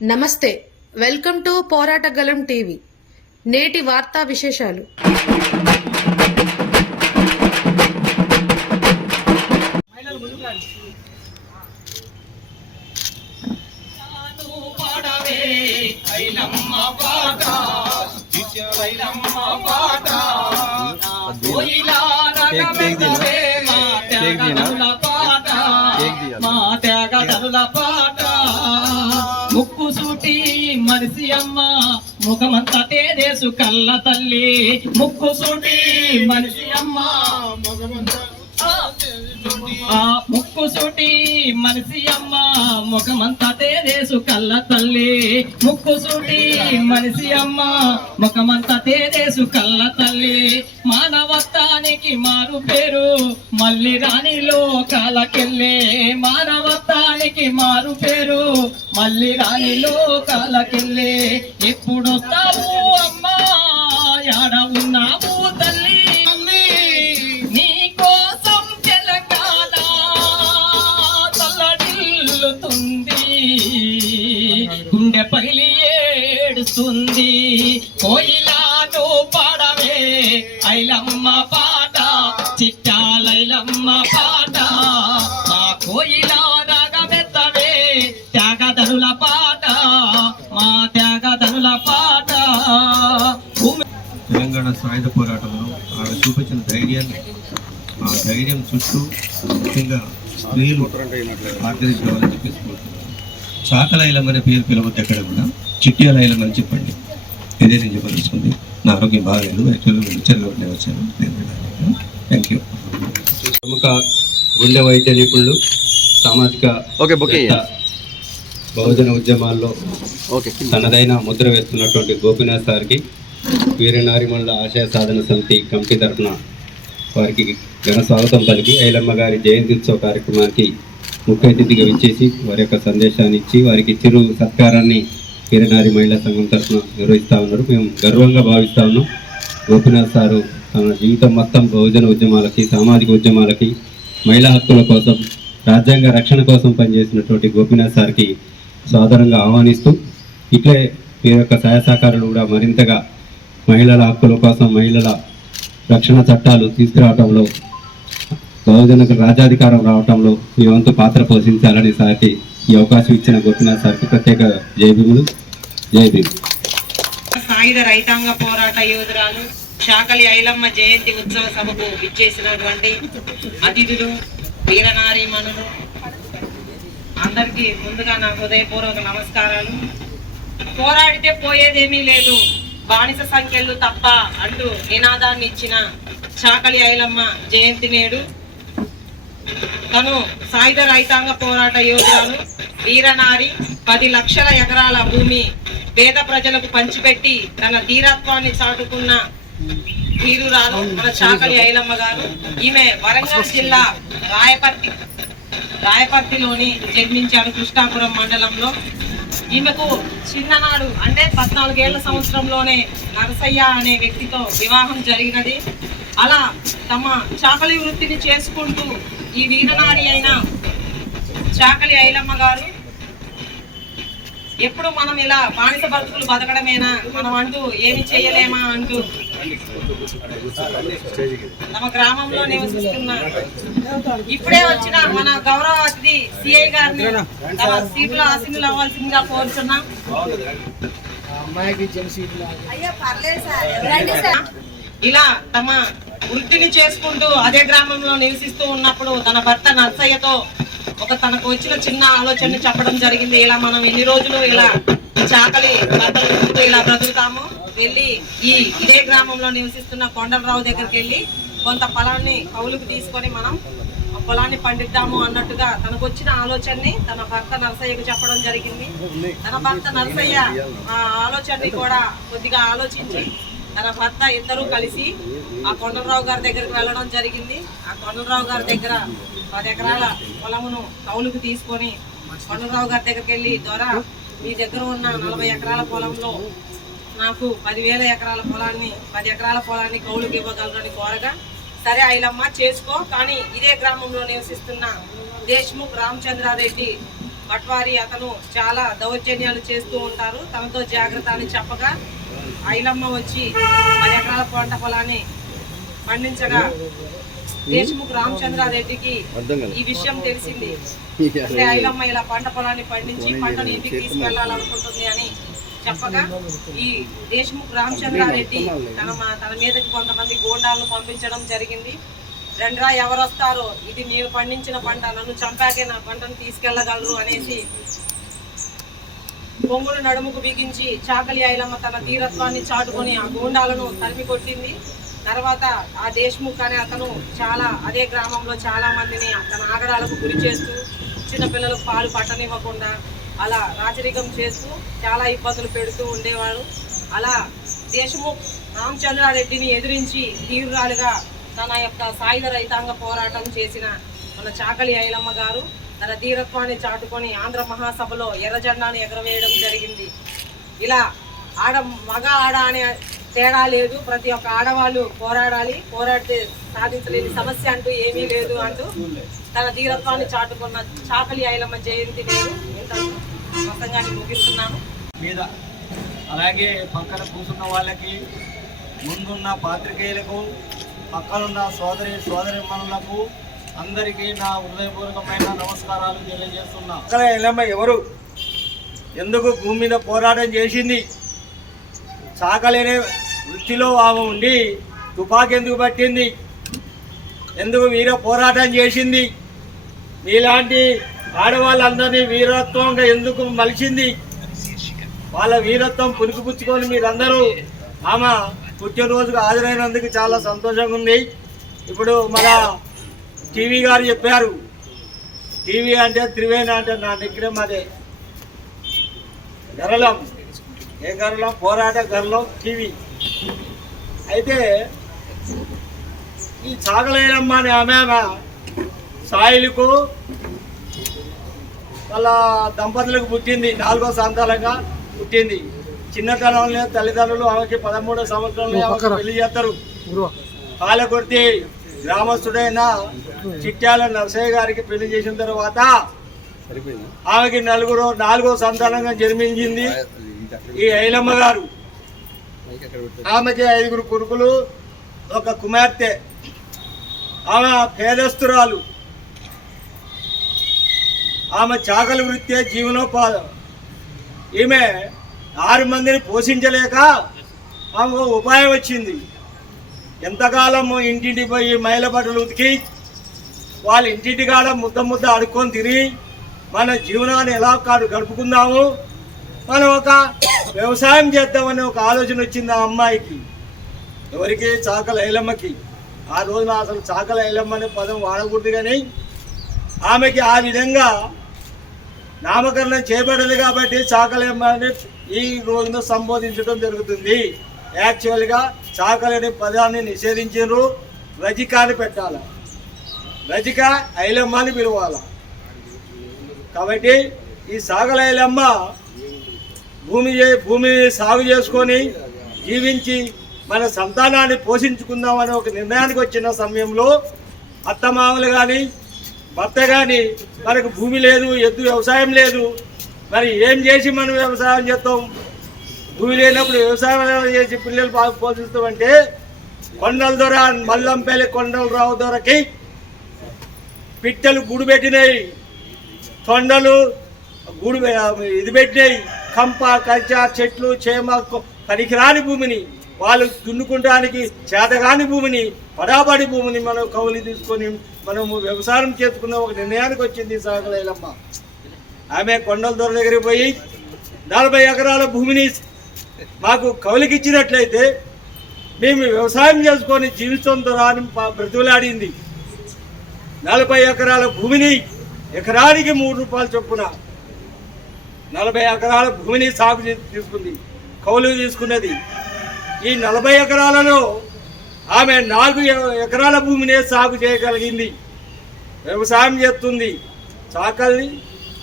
నమస్తే, welcome to పోరాటగలం TV. నేటి వార్తా విశేషాలు. ముక్కు సూటి మనిషి అమ్మ ముఖమంతా తేదేసు కళ్ళ తల్లి. ముక్కు సూటి మనిషి అమ్మ ముక్కు సూటి మనిషి అమ్మ ముఖమంతా తేదేసు కళ్ళ తల్లి. ముక్కు సూటి మనిషి అమ్మ ముఖమంతా తేదేసు కళ్ళ తల్లి. మానవత్వానికి మారు పేరు మళ్ళీ రాని లోకాలకెళ్ళే. మానవత్వానికి మారు పేరు మళ్ళీ రాని లోకాలకెళ్ళే. ఎప్పుడు వస్తావు అమ్మా, యాడ ఉన్నావు తల్లి? నీ కోసం తెలంగాణ తల్లడిల్లుతుంది, గుండె పగిలి ఏడుస్తుంది. కోయిలాను పాడవే ఐలమ్మ పాట, చిట్టాలైలమ్మ పాట. మా కోయిలా రాగమెత్తవే త్యాగధనుల పాట, మా త్యాగధనుల పాట. తెలంగాణ సాయుధ పోరాటంలో ఆవిడ చూపించిన ధైర్యాన్ని, ఆ ధైర్యం చుట్టూ ముఖ్యంగా స్త్రీలు ఆచరించాలని చెప్పేసి కోరుతున్నాను. చాకలైలం అనే పేరు పిలవద్దు ఎక్కడ కూడా, చిట్యాలైలం అని చెప్పండి. ఇదే నేను చెప్పదలుచుకుంది. నా ఆరోగ్యం బాగాలేదు, యాక్చువల్గా లెక్చర్గా ఉండే వచ్చాను. Thank you. ప్రముఖ గుండె వైద్య నిపుణులు, సామాజిక బహుజన ఉద్యమాల్లో తనదైన ముద్ర వేస్తున్నటువంటి గోపీనాథ్ సార్కి వీరనారిమల్ల ఆశయ సాధన సమితి కమిటీ తరఫున వారికి ఘన స్వాగతం పలికి ఐలమ్మ గారి జయంతి ఉత్సవ కార్యక్రమానికి ముఖ్య అతిథిగా విచ్చేసి వారి యొక్క సందేశాన్ని ఇచ్చి వారికి చిరు సత్కారాన్ని వీరనారి మహిళా సంఘం తరఫున నిర్వహిస్తూ ఉన్నారు. మేము గర్వంగా భావిస్తూ ఉన్నాం. గోపీనాథ్ సారు తన జీవితం మొత్తం బహుజన ఉద్యమాలకి, సామాజిక ఉద్యమాలకి, మహిళా హక్కుల కోసం, రాజ్యాంగ రక్షణ కోసం పనిచేసినటువంటి గోపీనాథ్ సార్కి సాధారణంగా ఆహ్వానిస్తూ ఇట్లే వీరి యొక్క సహాయ సహకారాలు కూడా మరింతగా మహిళల హక్కుల కోసం, మహిళల రక్షణ చట్టాలు తీసుకురావడంలో, బహుజనకు రాజ్యాధికారం రావడంలో మీ వంతు పాత్ర పోషించాలని సార్కి ఈ అవకాశం ఇచ్చిన గోపీనాథ్ సార్కి ప్రత్యేక జై భీములు. జై భీమ్. సాయుధ రైతాంగ పోరాట యోధురాలు చాకలి ఐలమ్మ జయంతి ఉత్సవ సభకు విచ్చేసినటువంటి అతిథులు, వీరనారీమణులు అందరికీ ముందుగా నా హృదయపూర్వక నమస్కారాలు. పోరాడితే పోయేదేమీ లేదు, బానిస సంఖ్యలు తప్ప అంటూ నినాదాన్ని ఇచ్చిన చాకలి ఐలమ్మ జయంతి నేడు. తను సాయుధ రైతాంగ పోరాట యోధురాలు, వీరనారి, 10 లక్షల ఎకరాల భూమి పేద ప్రజలకు పంచిపెట్టి తన ధీరత్వాన్ని చాటుకున్న వీరురాలు మన చాకలి ఐలమ్మ గారు. ఈమె వరంగల్ జిల్లా రాయపర్తిలోని జన్మించాడు, కృష్ణాపురం మండలంలో. ఈమెకు చిన్ననాడు అంటే 14 ఏళ్ల సంవత్సరంలోనే నరసయ్య అనే వ్యక్తితో వివాహం జరిగినది. అలా తమ చాకలి వృత్తిని చేసుకుంటూ ఈ వీరనారి అయిన చాకలి ఐలమ్మ గారు ఎప్పుడు మనం ఇలా బానిస బతుకులు బతకడమేనా, మనం అంటూ ఏమి చేయలేమా అంటూ తమ గ్రామంలో నివసిస్తున్న ఇప్పుడే వచ్చిన మన గౌరవ అతిథి సిఐ గారిని తమ సీట్లో ఆసీనులు అవ్వాల్సిందిగా కోరుతున్నాం. ఇలా తమ వృత్తిని చేసుకుంటూ అదే గ్రామంలో నివసిస్తూ ఉన్నప్పుడు తన భర్త నర్సయ్యతో తనకు వచ్చిన చిన్న ఆలోచన చెప్పడం జరిగింది. ఇలా మనం ఎన్ని రోజులు ఇలా చాకలి బట్టలు ఇలా బ్రతుకుతాము, వెళ్ళి ఇదే గ్రామంలో నివసిస్తున్న కొండలరావు దగ్గరికి వెళ్ళి కొంత పొలాన్ని కౌలుకు తీసుకొని మనం పొలాన్ని పండిద్దాము అన్నట్టుగా తనకు వచ్చిన ఆలోచనని తన భర్త నరసయ్యకు చెప్పడం జరిగింది. తన భర్త నరసయ్య ఆ ఆలోచనని కూడా కొద్దిగా ఆలోచించి తన భర్త ఇద్దరూ కలిసి ఆ కొండలరావు గారి దగ్గరికి వెళ్ళడం జరిగింది. ఆ కొండలరావు గారి దగ్గర 10 ఎకరాల పొలమును కౌలుకు తీసుకొని కొండలరావు గారి దగ్గరికి వెళ్ళి, ద్వారా మీ దగ్గర ఉన్న 40 ఎకరాల పొలంలో నాకు 10,000 ఎకరాల పొలాన్ని 10 ఎకరాల పొలాన్ని కౌలుకు ఇవ్వగలరని కోరగా, సరే ఐలమ్మ చేసుకో, కానీ ఇదే గ్రామంలో నివసిస్తున్న దేశ్ముఖ్ రామచంద్రారెడ్డి పట్వారి అతను చాలా దౌర్జన్యాలు చేస్తూ ఉంటారు. తనతో జాగ్రత్త అని చెప్పగా ఐలమ్మ వచ్చి 10 ఎకరాల పంట పొలాన్ని పండించగా దేశముఖ్ రామచంద్రారెడ్డికి ఈ విషయం తెలిసింది. అంటే ఐలమ్మ ఇలా పంట పొలాన్ని పండించి పంటను ఇంటికి తీసుకెళ్లాలనుకుంటుంది అని చెప్పగా ఈ దేశముఖ్ రామచంద్రారెడ్డి తన మీదకి కొంతమంది గూండాలను పంపించడం జరిగింది. రండ్రా ఎవరు వస్తారో, ఇది నేను పండించిన పంట, నన్ను చంపాకే నా పంటను తీసుకెళ్లగలరు అనేసి పొంగులు నడుముకు బిగించి చాకలి ఐలమ్మ తన తీరత్వాన్ని చాటుకొని ఆ గూండాలను తరిమి కొట్టింది. తర్వాత ఆ దేశ్ముఖ్ అనే అతను అదే గ్రామంలో చాలా మందిని తన ఆగడాలకు గురి చేస్తూ చిన్నపిల్లలకు పాలు పట్టనివ్వకుండా అలా రాచరికం చేస్తూ చాలా ఇబ్బందులు పెడుతూ ఉండేవాడు. అలా దేశముఖ్ రామచంద్రారెడ్డిని ఎదిరించి తీవ్రాలుగా తన యొక్క సాయుధ రైతాంగ పోరాటం చేసిన మన చాకలి ఐలమ్మ గారు తన ధీరత్వాన్ని చాటుకొని ఆంధ్ర మహాసభలో ఎర్ర జెండాను ఎగరవేయడం జరిగింది. ఇలా మగ ఆడ అనే తేడా లేదు, ప్రతి ఒక్క ఆడవాళ్ళు పోరాడాలి, పోరాడితే సాధించలేని సమస్య అంటూ ఏమీ లేదు అంటూ తన ధీరత్వాన్ని చాటుకున్న చాకలి ఐలమ్మ జయంతి నేను ఇంత మొత్తంగానే ముగిస్తున్నాను. మీద అలాగే పక్కన కూర్చున్న వాళ్ళకి, ముందున్న పాత్రికేయులకు, పక్కనున్న సోదరిమణులకు అందరికీ నా హృదయపూర్వకమైన నమస్కారాలు తెలియజేస్తున్నా. చాకలి ఐలమ్మ ఎవరు, ఎందుకు భూమి మీద పోరాటం చేసింది, చాకలి అనే వృత్తిలో ఆమె ఉండి తుపాకీ ఎందుకు పట్టింది, ఎందుకు వీర పోరాటం చేసింది, మీలాంటి ఆడవాళ్ళందరినీ వీరత్వంగా ఎందుకు మలిచింది, వాళ్ళ వీరత్వం పుణికిపుచ్చుకొని మీరందరూ ఆమె పుట్టినరోజుకు హాజరైనందుకు చాలా సంతోషంగా ఉంది. ఇప్పుడు మన టీవీ గారు చెప్పారు, టీవీ అంటే త్రివేణి అంటే నా దగ్గర అదే గరళం, ఏ గరళం, పోరాట గరళం టీవీ. అయితే ఈ చాకలి ఐలమ్మ అనే ఆమె సాయిలకు వాళ్ళ దంపతులకు పుట్టింది, 4వ సంతానంగా పుట్టింది. చిన్నతనంలో తల్లిదండ్రులు ఆమెకి 13వ సంవత్సరంలో ఆమెకు పెళ్లి చేస్తారు. పాలకుర్తి గ్రామస్తుడైన చిట్యాల నరసయ్య గారికి పెళ్లి చేసిన తర్వాత ఆమెకి 4వ సంతానంగా జన్మించింది ఈ ఐలమ్మ గారు. ఆమెకి 5 కొడుకులు, 1 కుమార్తె. ఆమె పేదస్తురాలు, ఆమె చాకలి వృత్తే జీవనోపాధి. ఈమె 6 మందిని పోషించలేక ఆమెకు ఉపాయం వచ్చింది. ఎంతకాలం ఇంటింటి పోయి మైల బట్టలు ఉతికి వాళ్ళ ఇంటింటి కాడ ముద్ద అడుక్కొని తిరిగి మన జీవనాన్ని ఎలా గడుపుకుందాము, మనం ఒక వ్యవసాయం చేద్దామనే ఒక ఆలోచన వచ్చింది ఆ అమ్మాయికి. ఎవరికి? చాకలి ఐలమ్మకి. ఆ రోజున అసలు చాకలి ఐలమ్మ అనే పదం వాడకూడదు, కానీ ఆమెకి ఆ విధంగా నామకరణం చేయబడదు కాబట్టి చాకలి ఐలమ్మ అని ఈ రోజున సంబోధించడం జరుగుతుంది. యాక్చువల్గా చాకలి అనే పదాన్ని నిషేధించారు, రజికాని పెట్టాలి, రజిక ఐలమ్మ అని పిలవాలి. కాబట్టి ఈ చాకలి ఐలమ్మ భూమి సాగు చేసుకొని జీవించి మన సంతానాన్ని పోషించుకుందామని ఒక నిర్ణయానికి వచ్చిన సమయంలో అత్తమామలు కానీ భర్త కానీ మనకు భూమి లేదు, ఎద్దు వ్యవసాయం లేదు, మరి ఏం చేసి మనం వ్యవసాయం చేస్తాం, భూమి లేనప్పుడు వ్యవసాయం చేసి పిల్లలు పోషిస్తామంటే కొండల దొర మల్లంపల్లి కొండలరావు దొరకి పిట్టలు గూడు పెట్టినాయి, తొండలు గూడు ఇది పెట్టినాయి, కంప కంచ చెట్లు చేమ పనికిరాని భూమిని, వాళ్ళు దున్నుకుంటానికి చేతగాని భూమిని, పడాబడి భూమిని మనం కౌలు తీసుకొని మనము వ్యవసాయం చేసుకున్న ఒక నిర్ణయానికి వచ్చింది చాకలి ఐలమ్మ. ఆమె కొండల దొర దగ్గరికి పోయి 40 ఎకరాల భూమిని మాకు కౌలుకి ఇచ్చినట్లయితే మేము వ్యవసాయం చేసుకొని జీవితం ద్వారా అని బ్రతులాడింది. 40 ఎకరాల భూమిని ఎకరానికి 3 రూపాయలు చొప్పున 40 ఎకరాల భూమిని సాగు తీసుకుంది, కౌలు తీసుకున్నది. ఈ 40 ఎకరాలలో ఆమె 4 ఎకరాల భూమినే సాగు చేయగలిగింది, వ్యవసాయం చేస్తుంది. చాకలిని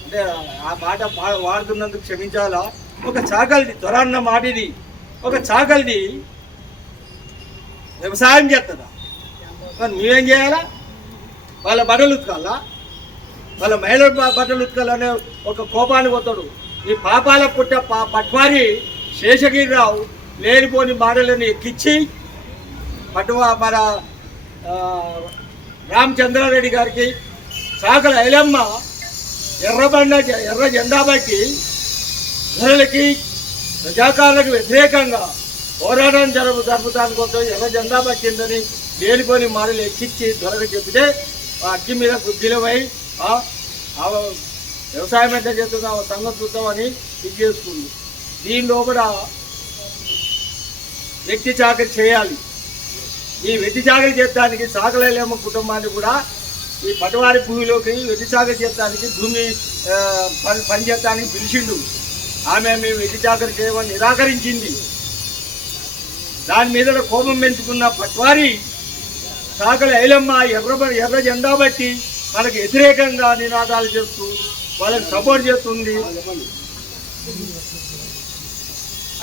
అంటే ఆ మాట వాడుతున్నందుకు క్షమించాలా, ఒక చాకలిది త్వరన్న మాట ఇది, ఒక చాకలిది వ్యవసాయం చేస్తుందా, మరి నువ్వేం చేయాలా, వాళ్ళ బట్టలు ఉతకాలా, వాళ్ళ మహిళల బట్టలు ఉతకాలనే ఒక కోపానికి పోతాడు. ఈ పాపాల పుట్ట పట్వారి శేషగిరిరావు లేనిపోని మాటలను ఎక్కించి మన రామచంద్రారెడ్డి గారికి సాకల ఐలమ్మ ఎర్ర జెండా బట్టి ధరలకి ప్రజాకారులకు వ్యతిరేకంగా పోరాటం జరుపుతానికి కోసం ఎర్ర జెండా పట్టిందని లేనిపోని మాటలు ఎక్కించి ధరలు చెబితే అగ్గి మీద బుద్ధిలమై వ్యవసాయం ఎంత చేస్తుందో ఆ సంగతి చూద్దామని ఇది చేసుకుంది. దీనిలో కూడా వ్యక్తి చాకరీ చేయాలి. ఈ వెట్టి చాకరీ చేయడానికి సాకలేమ కుటుంబాన్ని కూడా ఈ పటవారి భూమిలోకి వెట్టి చాకరీ చేయడానికి భూమి పని చేయడానికి పిలిచిండు. ఆమె మేము వెట్టి చాకరీ చేయమని నిరాకరించింది. దాని మీద కోపం పెంచుకున్న పట్వారి సాకల ఐలమ్మ ఎర్ర జెండా బట్టి మనకు వ్యతిరేకంగా నినాదాలు చేస్తూ వాళ్ళకి సపోర్ట్ చేస్తుంది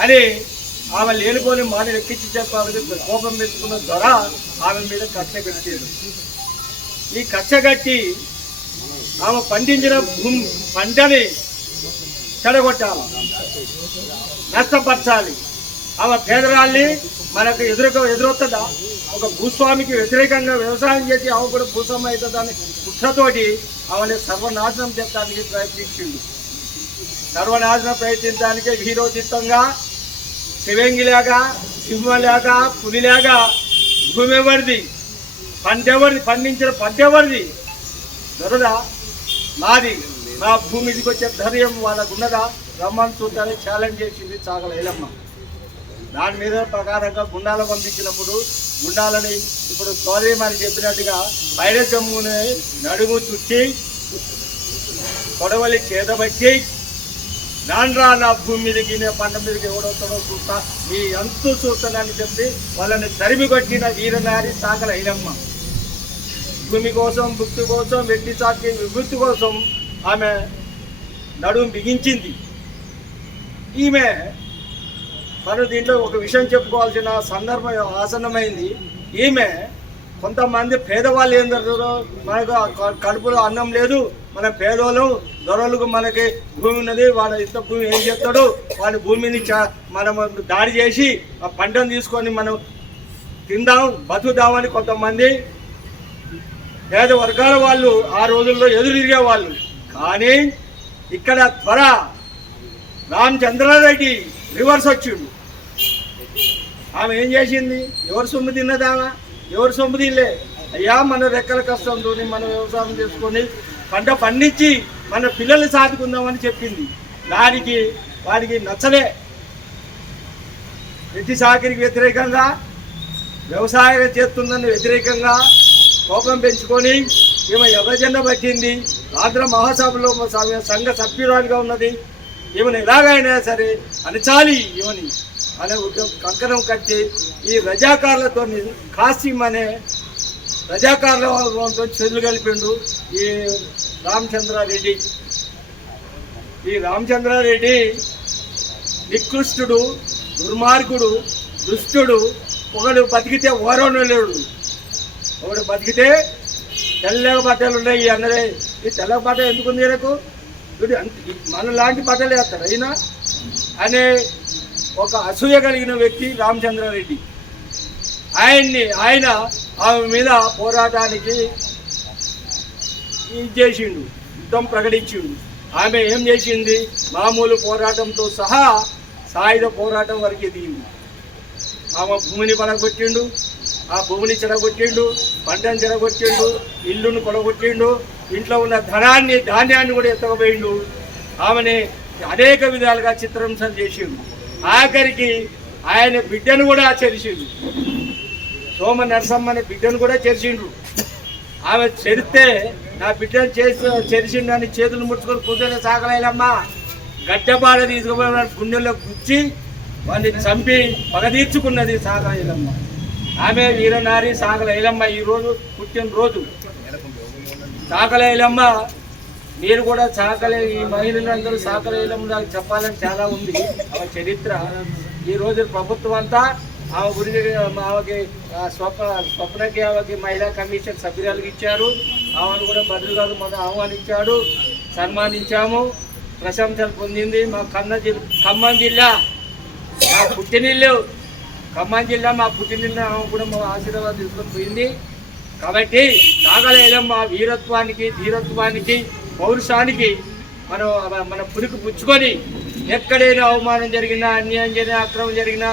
అని ఆమె లేనిపోని మాటలు ఎక్కించి చెప్పాలని కోపం పెంచుకున్న ద్వారా ఆమె మీద కక్ష కట్టాడు. ఈ కక్ష కట్టి ఆమె పండించిన పంటని చెడగొట్టాలి, నష్టపరచాలి. ఆమె పేదరాల్ని మనకు ఎదురొస్తుందా? ఒక భూస్వామికి వ్యతిరేకంగా వ్యవసాయం చేసి ఆమె కూడా భూస్వామి అవుతుందని కుట్రతోటి ఆమెని సర్వనాశనం చేయడానికి ప్రయత్నించిండు. సర్వనాశనం ప్రయత్నించడానికి వీరోచిత్తంగా శివంగిలాగా, సింహలాగా, పులిలాగా భూమి ఎవరిది, పండించిన పంట ఎవరిది? దొరదా మాది, మా భూమి మీదకి వచ్చే ధైర్యం వాళ్ళకు ఉన్నదా? రమ్మని చూద్దామని ఛాలెంజ్ చేసింది సాకల ఐలమ్మ. దాని మీద ప్రకారంగా గుండాలు పంపించినప్పుడు గుండాలని ఇప్పుడు సోదరిమని చెప్పినట్టుగా బయట జమ్ముని నడుము చుట్టి కొడవలి చేతబట్టి నాన్రా నా భూమి మీదకి పంట మీదకి ఎవడవుతాడో చూస్తా, మీ అంతు చూస్తానని చెప్పి వాళ్ళని తరిమి కొట్టిన వీరనారి సాకల ఐలమ్మ. భూమి కోసం, భుక్తి కోసం, వ్యక్తి సాకి విభూతి కోసం ఆమె నడుము బిగించింది. ఈమె మనం దీంట్లో ఒక విషయం చెప్పుకోవాల్సిన సందర్భం ఆసన్నమైంది. ఈమె కొంతమంది పేదవాళ్ళు ఏం జరుగుతారో, మనకు కడుపులో అన్నం లేదు, మనం పేదవాళ్ళు, దొరలకు మనకి భూమి ఉన్నది, వాడు ఇంత భూమి ఏం చేస్తాడు, వాడి భూమిని మనం దాడి చేసి ఆ పంటను తీసుకొని మనం తిందాం, బతుకుదామని కొంతమంది పేద వర్గాల వాళ్ళు ఆ రోజుల్లో ఎదురు తిరిగేవాళ్ళు. కానీ ఇక్కడ త్వర రామచంద్రారెడ్డి రివర్స్ వచ్చిండు. ఆమె ఏం చేసింది? ఎవరు సొమ్ము తిన్నదామా? ఎవరు సొమ్ము తినలే. అయ్యా, మన రెక్కల కష్టంతో మనం వ్యవసాయం చేసుకొని పంట పండించి మన పిల్లల్ని సాదుకుందామని చెప్పింది. దానికి వాడికి నచ్చలే. వెట్టి సాకిరికి వ్యతిరేకంగా, వ్యవసాయం చేస్తుందని వ్యతిరేకంగా కోపం పెంచుకొని ఈమె ఎర్రజెండా పట్టింది. ఆంధ్ర మహాసభలో సంఘ సభ్యురాలుగా ఉన్నది. ఈమెను ఎలాగైనా సరే అణచాలి ఈమెని అనే కంకణం కట్టి ఈ రజాకారులతో కాసిం అనే రజాకారులతో చెల్లు కలిపిండు ఈ రామచంద్రారెడ్డి. ఈ రామచంద్రారెడ్డి నికృష్టుడు, దుర్మార్గుడు, దుష్టుడు. ఒకడు బతికితే ఓరవను లేడు. ఒకడు బతికితే తెల్ల బట్టలు ఉన్నాయి అన్నదే. ఈ తెల్ల బట్ట ఎందుకుంది నాకు? మన లాంటి బట్టలు వేస్తాడు అయినా అనే ఒక అసూయ కలిగిన వ్యక్తి రామచంద్రారెడ్డి. ఆయన ఆమె మీద పోరాటానికి ఇది చేసిండు, యుద్ధం ప్రకటించిండు. ఆమె ఏం చేసింది? మామూలు పోరాటంతో సహా సాయుధ పోరాటం వరకు దిగింది. ఆమె భూమిని పడగొట్టిండు, ఆ భూమిని చెడగొట్టిండు, పంటను చెడగొట్టిండు, ఇల్లును కొడగొట్టిండు, ఇంట్లో ఉన్న ధాన్యాన్ని కూడా ఎత్తకపోయిండు. ఆమెని అనేక విధాలుగా చిత్రహింసలు చేసిండు. ఆఖరికి ఆయన బిడ్డను కూడా చెరిచిండు. సోమ నరసమ్మ అనే బిడ్డను కూడా చెరిచిండ్రు. ఆమె చెరిస్తే నా బిడ్డను చెరిచిండు అని చేతులు ముట్టుకొని కూర్చొని సాకల ఐలమ్మ గడ్డపాడ తీసుకుపోయిన గుండెల్లో గుచ్చి వాడిని చంపి పగ తీర్చుకున్నది సాకల ఐలమ్మ. ఆమె వీరనారి సాకల ఐలమ్మ. ఈరోజు పుట్టినరోజు సాకల ఐలమ్మ. మీరు కూడా ఈ మహిళలందరూ సాకల ఐలమ్మ చెప్పాలని చాలా ఉంది ఆమె చరిత్ర. ఈరోజు ప్రభుత్వం అంతా ఆమె గురించి ఆమెకి స్వప్నకి ఆమెకి మహిళా కమిషన్ సభ్యురాలకు ఇచ్చారు. ఆమెను కూడా భద్రుగారు మనం ఆహ్వానించాడు, సన్మానించాము. ప్రశంసలు పొందింది. మా ఖమ్మం జిల్లా మా పుట్టినిల్లు, ఖమ్మం జిల్లా మా పుట్టినిల్లు కూడా మా ఆశీర్వాదం తీసుకొని పోయింది. కాబట్టి నాగలేలమ్మ వీరత్వానికి, ధీరత్వానికి, పౌరుషానికి మన పురికి పుచ్చుకొని ఎక్కడైనా అవమానం జరిగినా, అన్యాయం జరిగినా, అక్రమం జరిగినా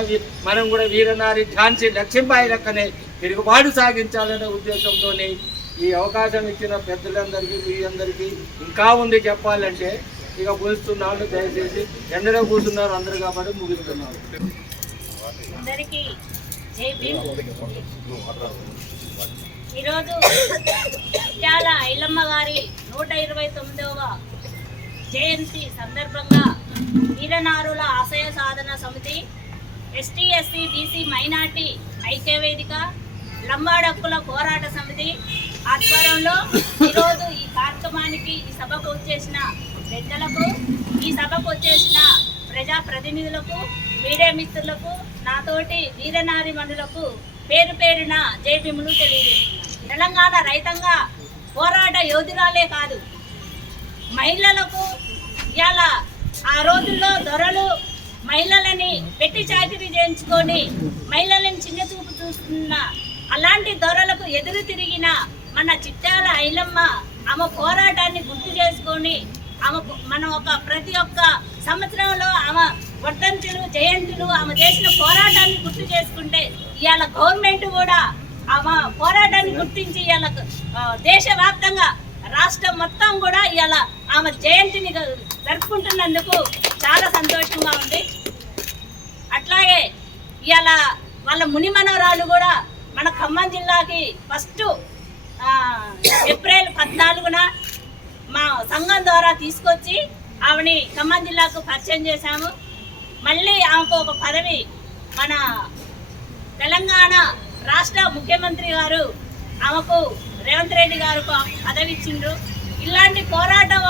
మనం కూడా వీరనారి ఝాన్సీ లక్ష్మీబాయి లెక్కనే తిరుగుబాటు సాగించాలనే ఉద్దేశంతో ఈ అవకాశం ఇచ్చిన పెద్దలందరికీ, మీ అందరికీ ఇంకా ఉంది చెప్పాలంటే. ఇక ముగిస్తున్నాను, దయచేసి ఎందరో కూర్చున్నారు అందరు కాబట్టి ముగిస్తున్నాను. అందరికీ జై భీమ్. ఈరోజు ఇట్యాల ఐలమ్మ గారి 129వ జయంతి సందర్భంగా వీరనారుల ఆశయ సాధన సమితి, ఎస్టీ ఎస్సీ బీసీ మైనార్టీ ఐక్యవేదిక, లంబాడి హక్కుల పోరాట సమితి ఆధ్వర్యంలో ఈరోజు ఈ కార్యక్రమానికి, ఈ సభకు వచ్చేసిన పెద్దలకు, ఈ సభకు వచ్చేసిన ప్రజాప్రతినిధులకు, మీడియా మిత్రులకు, నాతోటి వీరనారి మనులకు పేరు పేరున జై భీములు తెలియజేస్తున్నాను. తెలంగాణ రైతాంగ పోరాట యోధురాలే కాదు, మహిళలకు ఇవాళ ఆ రోజుల్లో దొరలు మహిళలని పెట్టి చాకిరీ చేయించుకొని మహిళలను చిన్న చూపు చూస్తున్న అలాంటి దొరలకు ఎదురు తిరిగిన మన చిట్యాల ఐలమ్మ ఆమె పోరాటాన్ని గుర్తు చేసుకొని మనం ప్రతి ఒక్క సంవత్సరంలో ఆమె వర్ధంతులు, జయంతులు, ఆమె చేసిన పోరాటాన్ని గుర్తు చేసుకుంటే ఇవాళ గవర్నమెంట్ కూడా ఆమె పోరాటాన్ని గుర్తించి ఇవాళ దేశవ్యాప్తంగా రాష్ట్రం మొత్తం కూడా ఇవాళ ఆమె జయంతిని జరుపుకుంటున్నందుకు చాలా సంతోషంగా ఉంది. అట్లాగే ఇవాళ వాళ్ళ ముని మనవరాలు కూడా మన ఖమ్మం జిల్లాకి ఫస్ట్ ఏప్రిల్ 14న మా సంఘం ద్వారా తీసుకొచ్చి ఆమెని ఖమ్మం జిల్లాకు పరిచయం చేశాము. మళ్ళీ ఆమెకు ఒక పదవి మన తెలంగాణ రాష్ట్ర ముఖ్యమంత్రి గారు ఆమెకు రేవంత్ రెడ్డి గారు పదవి ఇచ్చిండ్రు. ఇలాంటి పోరాటం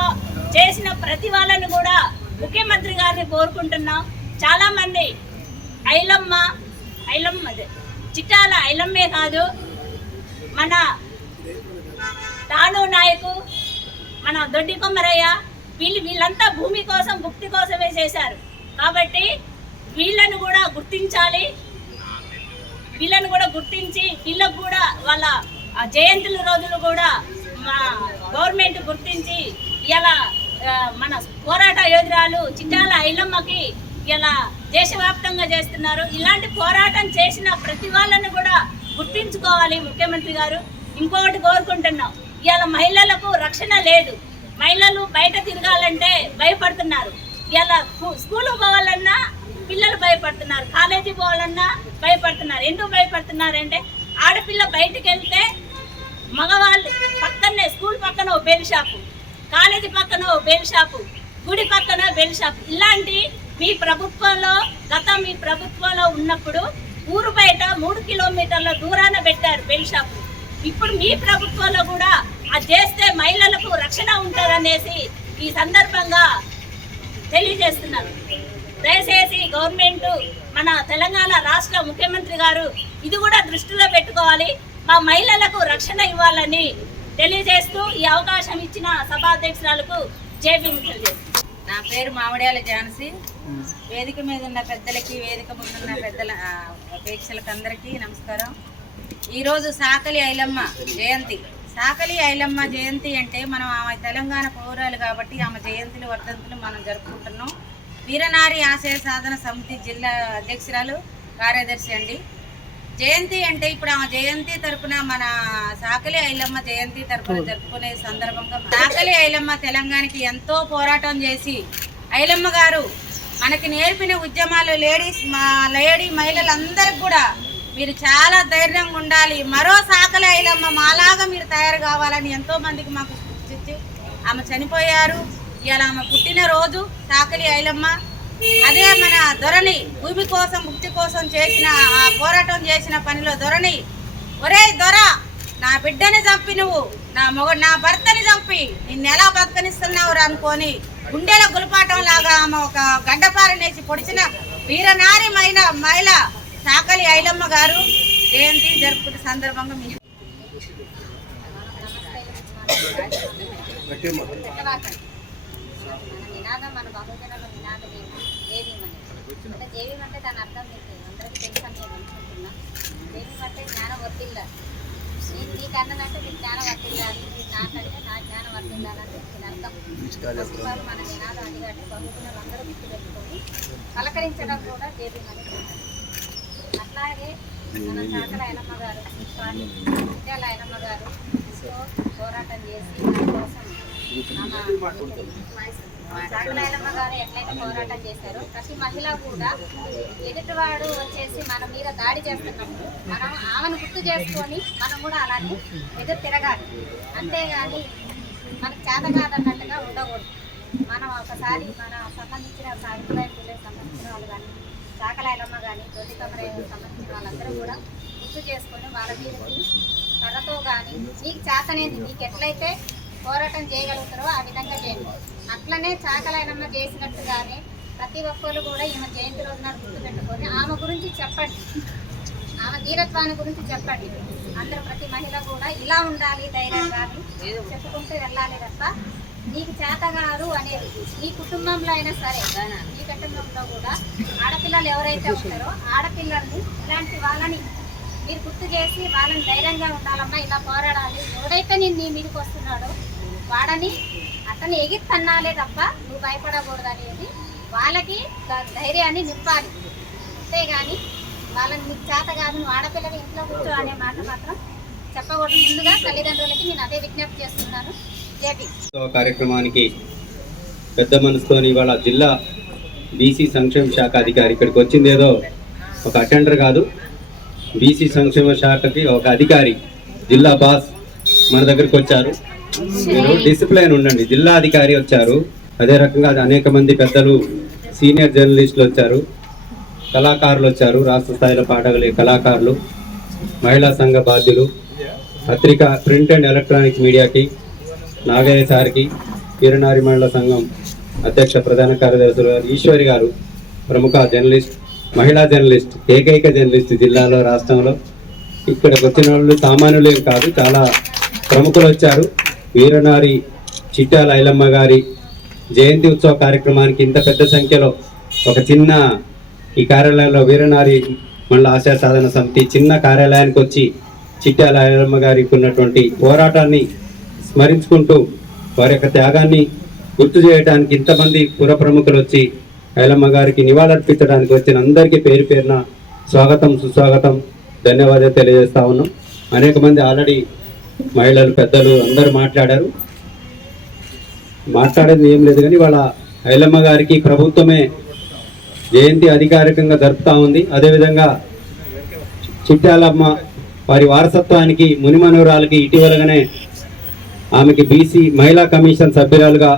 చేసిన ప్రతి వాళ్ళని కూడా ముఖ్యమంత్రి గారిని కోరుకుంటున్నాం. చాలామంది ఐలమ్మ చిట్టాల ఐలమ్మే కాదు, మన తాను నాయకు, మన దొడ్డి కొమ్మరయ్య, వీళ్ళంతా భూమి కోసం, భుక్తి కోసమే చేశారు. కాబట్టి వీళ్ళను కూడా గుర్తించాలి. వీళ్ళను కూడా గుర్తించి వీళ్ళకు కూడా వాళ్ళ జయంతుల రోజులు కూడా మా గవర్నమెంట్ గుర్తించి ఇలా మన పోరాట యోధురాలు చిట్టాల ఐలమ్మకి ఇలా దేశవ్యాప్తంగా చేస్తున్నారు. ఇలాంటి పోరాటం చేసిన ప్రతి వాళ్ళని కూడా గుర్తించుకోవాలి ముఖ్యమంత్రి గారు. ఇంకొకటి కోరుకుంటున్నాం, ఇవాళ మహిళలకు రక్షణ లేదు. మహిళలు బయట తిరగాలంటే భయపడుతున్నారు. ఇలా స్కూల్ పోవాలన్నా పిల్లలు భయపడుతున్నారు, కాలేజీ పోవాలన్నా భయపడుతున్నారు. ఎందుకు భయపడుతున్నారంటే ఆడపిల్ల బయటకు వెళ్తే మగవాళ్ళు పక్కనే, స్కూల్ పక్కన ఓ బెల్ షాపు, కాలేజీ పక్కన ఓ బెల్ షాపు, గుడి పక్కన బెల్ షాపు. ఇలాంటి మీ ప్రభుత్వంలో ఉన్నప్పుడు ఊరు బయట 3 కిలోమీటర్ల దూరాన పెట్టారు బెల్ షాపు. ఇప్పుడు మీ ప్రభుత్వంలో కూడా అది చేస్తే మహిళలకు రక్షణ ఉంటుందనేసి ఈ సందర్భంగా తెలియజేస్తున్నారు. దయచేసి గవర్నమెంట్, మన తెలంగాణ రాష్ట్ర ముఖ్యమంత్రి గారు ఇది కూడా దృష్టిలో పెట్టుకోవాలి, మా మహిళలకు రక్షణ ఇవ్వాలని తెలియజేస్తూ ఈ అవకాశం ఇచ్చిన సభాధ్యక్షురాలకు జై భీమ్ తెలియజేస్తున్నాను. నా పేరు మామిడాల ఝాన్సీ. వేదిక మీద ఉన్న పెద్దలకి, వేదిక ముందున్న పెద్దల ప్రేక్షకులకు అందరికీ నమస్కారం. ఈరోజు సాకలి ఐలమ్మ జయంతి. సాకలి ఐలమ్మ జయంతి అంటే మనం ఆమె తెలంగాణ పౌరాలు కాబట్టి ఆమె జయంతులు, వర్ధంతులు మనం జరుపుకుంటున్నాం. వీరనారి ఆశయ సాధన సమితి జిల్లా అధ్యక్షురాలు, కార్యదర్శి అండి. జయంతి అంటే ఇప్పుడు ఆమె జయంతి తరపున, మన సాకలి ఐలమ్మ జయంతి తరపున జరుపుకునే సందర్భంగా సాకలి ఐలమ్మ తెలంగాణకి ఎంతో పోరాటం చేసి ఐలమ్మ గారు మనకి నేర్పిన ఉద్యమాలు లేడీ మహిళలందరికీ కూడా మీరు చాలా ధైర్యంగా ఉండాలి, మరో సాకలి ఐలమ్మ మాలాగా మీరు తయారు కావాలని ఎంతో మందికి మాకు సూచించి ఆమె చనిపోయారు. ఇవాళ ఆమె పుట్టినరోజు సాకలి ఐలమ్మ. అదే మన దొరని భూమి కోసం, ముక్తి కోసం చేసిన ఆ పోరాటం చేసిన పనిలో దొరని, ఒరే దొర, నా బిడ్డని చంపి నువ్వు నా భర్తని చంపి నిన్ను ఎలా బతకనిస్తున్నావు అనుకొని గుండెల గులపాటం లాగా ఆమె ఒక గడ్డపారనేసి పొడిచిన వీరనారి మహిళ సాకలి ఐలమ్మ గారు జయంతి జరుపుకునే సందర్భంగా మీ నినాదం మన బహుజనుల నినాదం ఏంటి? జేబీమని. అంటే జేబీం అంటే దాని అర్థం మీకు అందరికీ తెలుసని నేను అనుకుంటున్నా. జేబీం అంటే జ్ఞానం వర్తిల్ల. నీకు అన్నదంటే నీ జ్ఞానం వర్తిల్లాలి, నాకంటే నా జ్ఞానం వర్తిల్లాలని దీని అర్థం. వారు మన నినాదం అడిగాడు. బహుజనులు అందరూ గుర్తుపెట్టుకొని పలకరించడం కూడా జేబీం అని అంటారు. అట్లాగే మన చాకల ఐలమ్మ గారు, ముత్యాల ఐలమ్మ గారు పోరాటం చేసి దానికోసం చాకల ఐలమ్మ గారు ఎట్లయితే పోరాటం చేశారో ప్రతి మహిళ కూడా ఎదుటివాడు వచ్చేసి మన మీద దాడి చేస్తున్నప్పుడు మనం ఆమెను గుర్తు చేసుకొని మనం కూడా అలానే ఎదురు తిరగాలి. అంతేగాని మనకు చేత కాదన్నట్టుగా ఉండకూడదు. మనం ఒకసారి మన సంబంధించిన సాంప్రదాయ పిల్లలకు సంబంధించిన వాళ్ళు కానీ చాకల ఐలమ్మ కానీ తొలి కమరయ్యకు సంబంధించిన వాళ్ళందరూ కూడా గుర్తు చేసుకొని వాళ్ళ మీదకి కర్రతో కానీ మీకు చేతనేది మీకు ఎట్లయితే పోరాటం చేయగలుగుతారో ఆ విధంగా చేయండి. అట్లనే చాకల ఐలమ్మ చేసినట్టుగానే ప్రతి ఒక్కరు కూడా ఈమె జయంతి రోజు నాడు గుర్తుపెట్టుకొని ఆమె గురించి చెప్పండి, ఆమె ధీరత్వాన్ని గురించి చెప్పండి. అందరూ ప్రతి మహిళ కూడా ఇలా ఉండాలి, ధైర్యంగా చెప్పుకుంటూ వెళ్ళాలి తప్ప నీకు చేతగారు అనేది ఈ కుటుంబంలో అయినా సరే ఈ కుటుంబంలో కూడా ఆడపిల్లలు ఎవరైతే ఉంటారో ఆడపిల్లల్ని ఇలాంటి వాళ్ళని మీరు గుర్తు చేసి వాళ్ళని ధైర్యంగా ఉండాలమ్మా, ఇలా పోరాడాలి. ఎవడైతే నేను నీ మీదకి వస్తున్నాడో వాడని అతను ఎగిరి తన్నాలే తప్ప నువ్వు భయపడకూడదు అనేది వాళ్ళకి ధైర్యాన్ని నింపాలి. అంతేగాని వాళ్ళని నీకు చేత కాదు నువ్వు ఆడపిల్లలు ఇంట్లో కూర్చో అనే మాట మాత్రం చెప్పకూడదు. ముందుగా తల్లిదండ్రులకి నేను అదే విజ్ఞప్తి చేస్తున్నాను. కార్యక్రమానికి పెద్ద మనసుతోని ఇవాళ జిల్లా బీసీ సంక్షేమ శాఖ అధికారి ఇక్కడికి వచ్చింది ఏదో ఒక అటెండర్ కాదు, బీసీ సంక్షేమ శాఖకి ఒక అధికారి జిల్లా బాస్ మన దగ్గరికి వచ్చారు. మీరు డిసిప్లైన్ ఉండండి. జిల్లా అధికారి వచ్చారు, అదే రకంగా అనేక మంది పెద్దలు సీనియర్ జర్నలిస్టులు వచ్చారు, కళాకారులు వచ్చారు, రాష్ట్ర స్థాయిలో పాడగలిగే కళాకారులు, మహిళా సంఘ బాధ్యులు, పత్రిక ప్రింట్ అండ్ ఎలక్ట్రానిక్స్ మీడియాకి, నాగయ్య సార్కి, వీరనారి మహిళా సంఘం అధ్యక్ష ప్రధాన కార్యదర్శి గారు, ఈశ్వరి గారు ప్రముఖ జర్నలిస్ట్, మహిళా జర్నలిస్ట్, ఏకైక జర్నలిస్ట్ జిల్లాలో రాష్ట్రంలో. ఇక్కడికి వచ్చిన వాళ్ళు సామాన్యులేం కాదు, చాలా ప్రముఖులు వచ్చారు. వీరనారి చిట్టాల ఐలమ్మ గారి జయంతి ఉత్సవ కార్యక్రమానికి ఇంత పెద్ద సంఖ్యలో ఒక చిన్న ఈ కార్యాలయంలో వీరనారి మహిళా ఆశా సాధన సమితి చిన్న కార్యాలయానికి వచ్చి చిట్టాల ఐలమ్మ గారికి ఉన్నటువంటి పోరాటాన్ని స్మరించుకుంటూ వారి యొక్క త్యాగాన్ని గుర్తు చేయడానికి ఇంతమంది పుర ప్రముఖులు వచ్చి ఐలమ్మ గారికి నివాళులర్పించడానికి వచ్చిన అందరికీ పేరు పేరున స్వాగతం, సుస్వాగతం, ధన్యవాదాలు తెలియజేస్తా ఉన్నాం. అనేక మంది ఆల్రెడీ మహిళలు పెద్దలు అందరూ మాట్లాడారు. మాట్లాడేది ఏం లేదు కానీ వాళ్ళ ఐలమ్మ గారికి ప్రభుత్వమే జయంతి అధికారికంగా జరుపుతూ ఉంది. అదేవిధంగా చిట్టాలమ్మ వారి వారసత్వానికి మునిమనవరాలకి ఇటీవలగానే ఆమెకి బీసీ మహిళా కమిషన్ సభ్యురాలుగా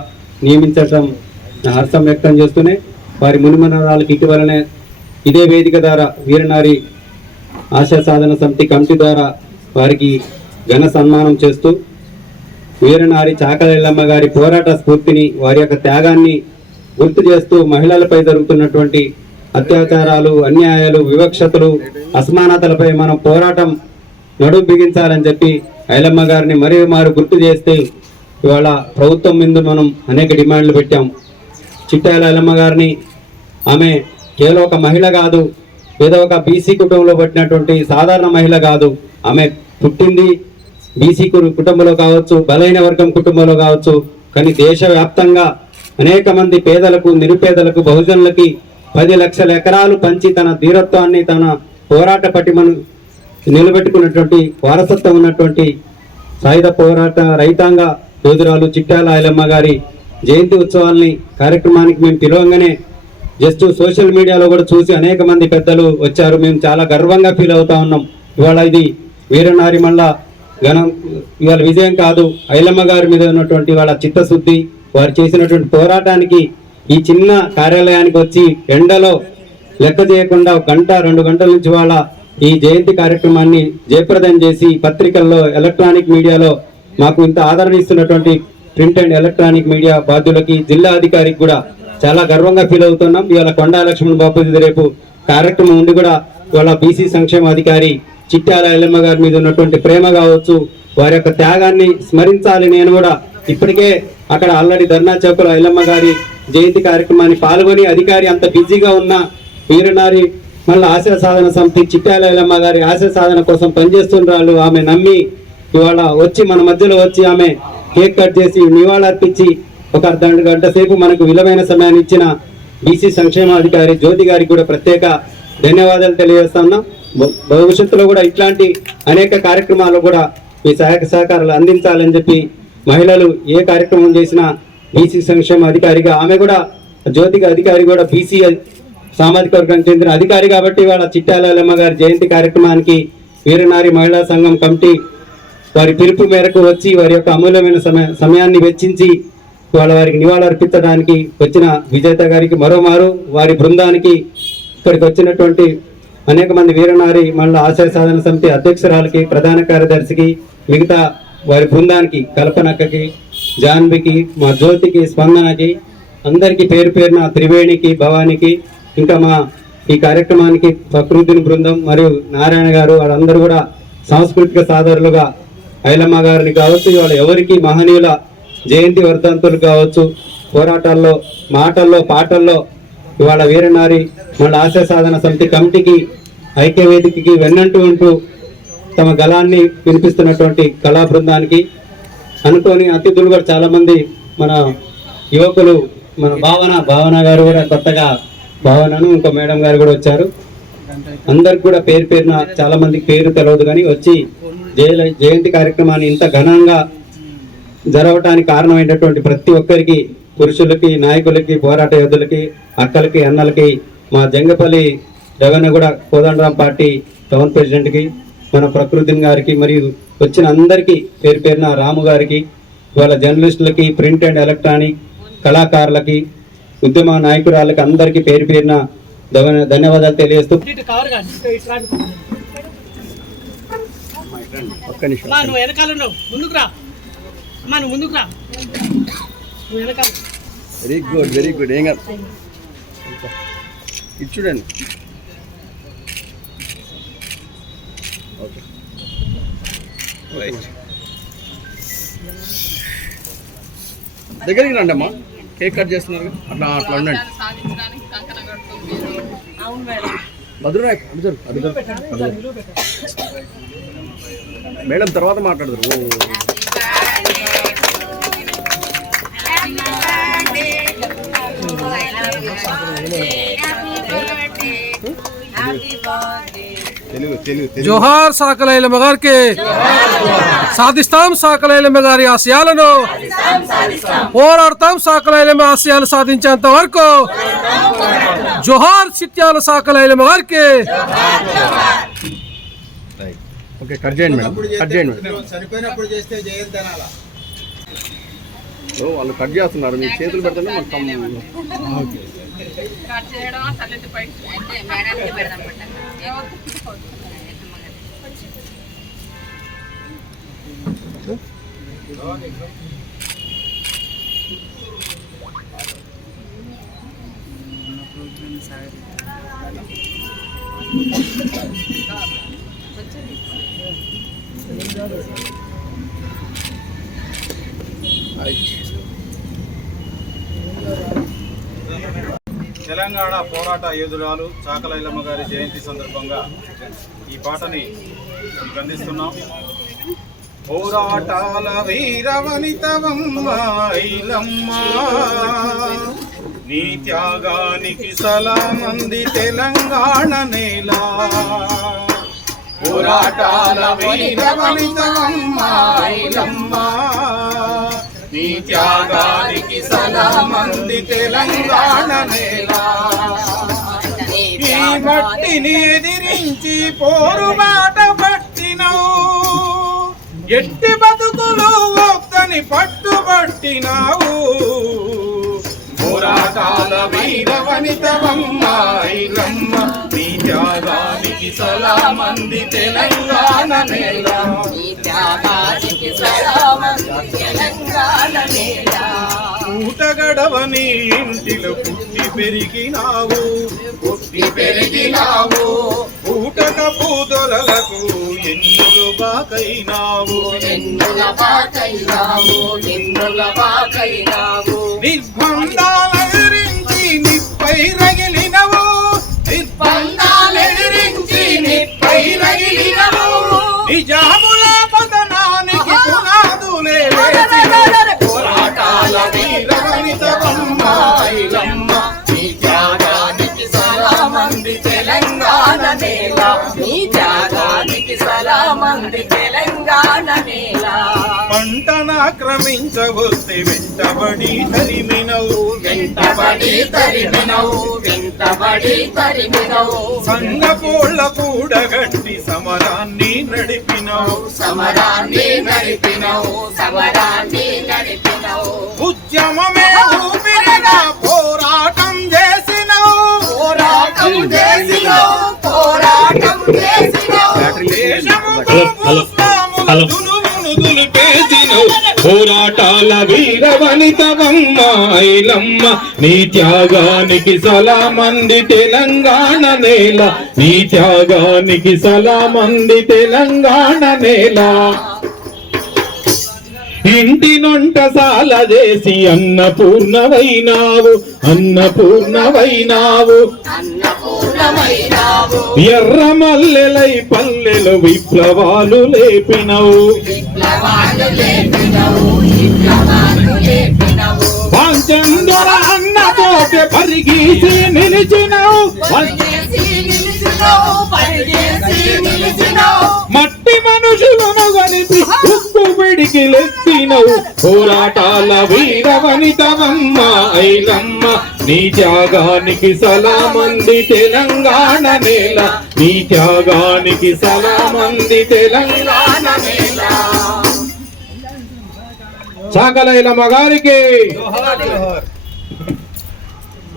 నియమించడం హర్షం వ్యక్తం చేస్తూనే వారి మునిమనవరాలకి ఇటీవలనే ఇదే వేదిక ద్వారా వీరనారి ఆశా సాధన సమితి కమిటీ ద్వారా వారికి ఘన సన్మానం చేస్తూ వీరనారి చాకల ఐలమ్మ గారి పోరాట స్ఫూర్తిని వారి యొక్క త్యాగాన్ని గుర్తు చేస్తూ మహిళలపై జరుగుతున్నటువంటి అత్యాచారాలు, అన్యాయాలు, వివక్షతలు, అసమానతలపై మనం పోరాటం నడుం బిగించాలని చెప్పి ఐలమ్మ గారిని మరీ మారు గుర్తు చేస్తే ఇవాళ ప్రభుత్వం మీద మనం అనేక డిమాండ్లు పెట్టాం. చిట్టాల ఐలమ్మ గారిని ఆమె కేవలం ఒక మహిళ కాదు, ఏదో ఒక బీసీ కుటుంబంలో పట్టినటువంటి సాధారణ మహిళ కాదు. ఆమె పుట్టింది బీసీ కుటుంబంలో కావచ్చు, బలైన వర్గం కుటుంబంలో కావచ్చు, కానీ దేశవ్యాప్తంగా అనేక మంది పేదలకు, నిరుపేదలకు, బహుజనులకి 10 లక్షల ఎకరాలు పంచి తన ధీరత్వాన్ని, తన పోరాట పటిమను నిలబెట్టుకున్నటువంటి వారసత్వం ఉన్నటువంటి సాయుధ పోరాట రైతాంగ యోధురాలు చిట్టాల ఐలమ్మ గారి జయంతి ఉత్సవాల్ని కార్యక్రమానికి మేము పిలవంగానే జస్ట్ సోషల్ మీడియాలో కూడా చూసి అనేక మంది పెద్దలు వచ్చారు. మేము చాలా గర్వంగా ఫీల్ అవుతా ఉన్నాం. ఇవాళ ఇది వీరనారి మళ్ళా ఘనం ఇవాళ విజయం కాదు, ఐలమ్మ గారి మీద ఉన్నటువంటి వాళ్ళ చిత్తశుద్ధి, వారు చేసినటువంటి పోరాటానికి ఈ చిన్న కార్యాలయానికి వచ్చి ఎండలో లెక్క చేయకుండా 1 గంట 2 గంటల నుంచి వాళ్ళ ఈ జయంతి కార్యక్రమాన్ని జయప్రదం చేసి పత్రికల్లో, ఎలక్ట్రానిక్ మీడియాలో మాకు ఇంత ఆదరణ ఇస్తున్నటువంటి ప్రింట్ అండ్ ఎలక్ట్రానిక్ మీడియా బాధ్యులకి, జిల్లా అధికారికి కూడా చాలా గర్వంగా ఫీల్ అవుతున్నాం. ఇవాళ కొండా లక్ష్మణ్ బాబు రేపు కార్యక్రమం ఉండి కూడా ఇవాళ బీసీ సంక్షేమ అధికారి చిట్టాల ఐలమ్మ గారి మీద ఉన్నటువంటి ప్రేమ కావచ్చు, వారి యొక్క త్యాగాన్ని స్మరించాలి. నేను కూడా ఇప్పటికే అక్కడ ఆల్రెడీ ధర్నా చౌకలో ఐలమ్మ గారి జయంతి కార్యక్రమాన్ని పాల్గొని అధికారి అంత బిజీగా ఉన్న వీరనారి మళ్ళీ ఆశయ సాధన సమితి చిట్టాల ఐలమ్మ గారి ఆశయ సాధన కోసం పనిచేస్తున్నారు. ఆమె నమ్మి ఇవాళ వచ్చి మన మధ్యలో వచ్చి ఆమె కేక్ కట్ చేసి నివాళులర్పించి ఒక గంట సేపు మనకు విలువైన సమయాన్ని ఇచ్చిన బీసీ సంక్షేమాధికారి జ్యోతి గారికి కూడా ప్రత్యేక ధన్యవాదాలు తెలియజేస్తున్నాం. భవిష్యత్తులో కూడా ఇట్లాంటి అనేక కార్యక్రమాలు కూడా మీ సహాయక సహకారాలు అందించాలని చెప్పి మహిళలు ఏ కార్యక్రమం చేసినా బీసీ సంక్షేమ అధికారిగా ఆమె కూడా జ్యోతిగా అధికారి కూడా బీసీ సామాజిక వర్గానికి చెందిన అధికారి కాబట్టి వాళ్ళ చిట్టాల ఐలమ్మ గారి జయంతి కార్యక్రమానికి వీరనారి మహిళా సంఘం కమిటీ వారి పిలుపు మేరకు వచ్చి వారి యొక్క అమూల్యమైన సమయాన్ని వెచ్చించి వారికి నివాళులర్పించడానికి వచ్చిన విజేత గారికి మరోమారు వారి బృందానికి ఇక్కడికి వచ్చినటువంటి అనేక మంది వీరనారి మహిళా ఆశయ సాధన సమితి అధ్యక్షురాలకి ప్రధాన కార్యదర్శికి మిగతా వారి బృందానికి కల్పనక్కకి జాన్వికి మా జ్యోతికి స్పందనకి అందరికీ పేరు పేరున త్రివేణికి భవానికి ఇంకా మా ఈ కార్యక్రమానికి ప్రకృతిని బృందం మరియు నారాయణ గారు వాళ్ళందరూ కూడా సాంస్కృతిక సాధరులుగా ఐలమ్మ గారిని కావచ్చు ఇవాళ ఎవరికి మహనీయుల జయంతి వర్ధంతులు కావచ్చు పోరాటాల్లో మాటల్లో పాటల్లో ఇవాళ వీరనారి మళ్ళీ ఆశయ సాధన సమితి కమిటీకి ఐక్యవేదికకి వెన్నంటూ ఉంటూ తమ గళాన్ని వినిపిస్తున్నటువంటి కళా బృందానికి అనుకోని అతిథులు కూడా చాలా మంది మన యువకులు మన భావన గారు కూడా కొత్తగా భావనను ఇంకో మేడం గారు కూడా వచ్చారు. అందరికి కూడా పేరు పేరున చాలా మందికి పేరు తెలియదు కానీ వచ్చి జయంతి కార్యక్రమాన్ని ఇంత ఘనంగా జరగటానికి కారణమైనటువంటి ప్రతి ఒక్కరికి పురుషులకి నాయకులకి పోరాట యోధులకి అక్కలకి అన్నలకి మా జంగపల్లి రెవెన్యూగూడ కోదండరాం పార్టీ టౌన్ ప్రెసిడెంట్కి మన ప్రకృతిని గారికి మరియు వచ్చిన అందరికీ పేరు పేరున రాము గారికి వాళ్ళ జర్నలిస్టులకి ప్రింట్ అండ్ ఎలక్ట్రానిక్ కళాకారులకి ఉద్యమ నాయకురాలకి అందరికీ పేరు పేరున ధన్యవాదాలు తెలియజేస్తూ వెరీ గుడ్ ఏం కాదు ఇది చూడండి. ఓకే దగ్గరికి రండి అమ్మా, కేక్ కట్ చేస్తున్నారు అట్లా అట్లా ఉండండి. భద్రరాయ్ మేడం తర్వాత మాట్లాడతారు. జోహార్ సాకలి ఐలమ్మ గారికి, సాధిస్తాం సాకలి ఐలమ్మ గారి ఆశయాలను, పోరాడతాం సాకలి ఐలమ్మ ఆశయాలు సాధించేంత వరకు. జోహార్ చిట్యాల సాకలి ఐలమ్మ గారికి. ఓకే కట్ చేయండి మేడం, కట్ చేయండి మేడం. చనిపోయినప్పుడు చేస్తే జయంతి అనాలా? వాళ్ళు కట్ చేస్తున్నారు, మీ చేతులు పెడుతుంటే మొత్తం తెలంగాణ పోరాట యోధురాలు చాకలి ఐలమ్మ గారి జయంతి సందర్భంగా ఈ పాటని అందిస్తున్నాం. పోరాటాల వీరవనితవమ్మ ఐలమ్మ, నీ త్యాగానికి సలామంది తెలంగాణ నేల. పోరాటాల వీరవనితవమ్మ ఐలమ్మ, నీ త్యాగానికి సలామంది తెలంగాణ నేల. ఈ మట్టిని ఎదిరించి పోరుబాట పట్టినవు, ఎట్టి బతుకులు ఒక్కని పట్టుబట్టినావు. పోరాటాల వీరవనితవమ్మ ఐలమ్మ, నీ త్యాగానికి సలామంది తెలంగాణ నేల. ఊటగడవని ఇంటిలో పుట్టి పెరిగినావు, ఊటక పూదొరలకు ఎన్నులు బాకైనావు. నిర్బంధాలెదిరించి నిప్పై రగిలినవు నిజాముల పతనానికి పునాదులే వేసిన పోరాటాల వీరవనితవమ్మ ఐలమ్మ నీ త్యాగానికి సలామంది తెలంగాణ నేల నీ త్యాగానికి సలామంది తెలంగాణ నేల పంటనాక్రమించవస్తే వెంటబడి తరిమినవు సంగపోళ్ళ కూడగట్టి సమరాన్ని నడిపినవు ఉద్యమమే ఊపిరిగా పోరాటం చేసినవు దేశముకు భూస్వాముల దునుమును దులిపేసినవు పోరాటాల వీరవనితవమ్మ ఐలమ్మ నీ త్యాగానికి సలామంది తెలంగాణ నేల నీ త్యాగానికి సలామంది తెలంగాణ నేల ఇంటి నొంట సాల చేసి అన్నపూర్ణమైనావు ఎర్ర మల్లెలై పల్లెలు విప్లవాలు లేపినవు పాంచందర అన్నతోటే పరిగీసి నిలిచినవు మట్టి మనుషులను గలిపి ఉప్పు పిడికి లెత్తినవు పోరాటాల వీరవనితవమ్మ ఐలమ్మ నీ త్యాగానికి సలామంది తెలంగాణ నేల నీ త్యాగానికి సలామంది తెలంగాణ నేల చాకల ఐలమ్మ గారికి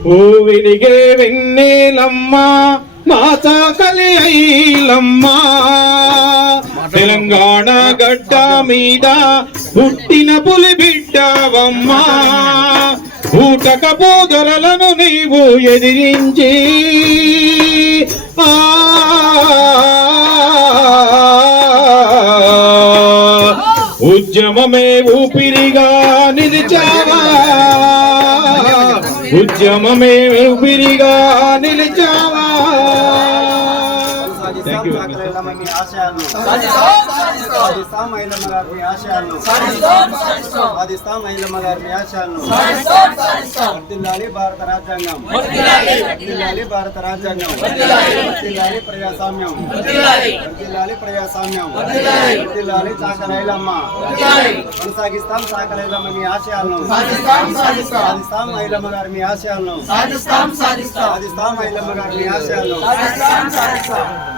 ఓ విరిగే వెన్నెలమ్మ మా చాకలి ఐలమ్మ తెలంగాణ గడ్డ మీద పుట్టిన పులి బిడ్డవమ్మ ఊటక పోదరలను నీవు ఎదిరించి ఉద్యమమే ఊపిరిగా నిలిచావా ఉద్యమమే ఊపిరిగా నిలిచావా భారత రాజ్యాంగం భారత రాజ్యాంగం ప్రజాస్వామ్యం చాకల ఐలమ్మ కొనసాగిస్తాం చాకల ఐలమ్మ మీ ఆశయాలను సాధిస్తాం ఐలమ్మ గారు మీ ఆశయాలను సాధిస్తాం ఐలమ్మ గారు మీ ఆశయాలను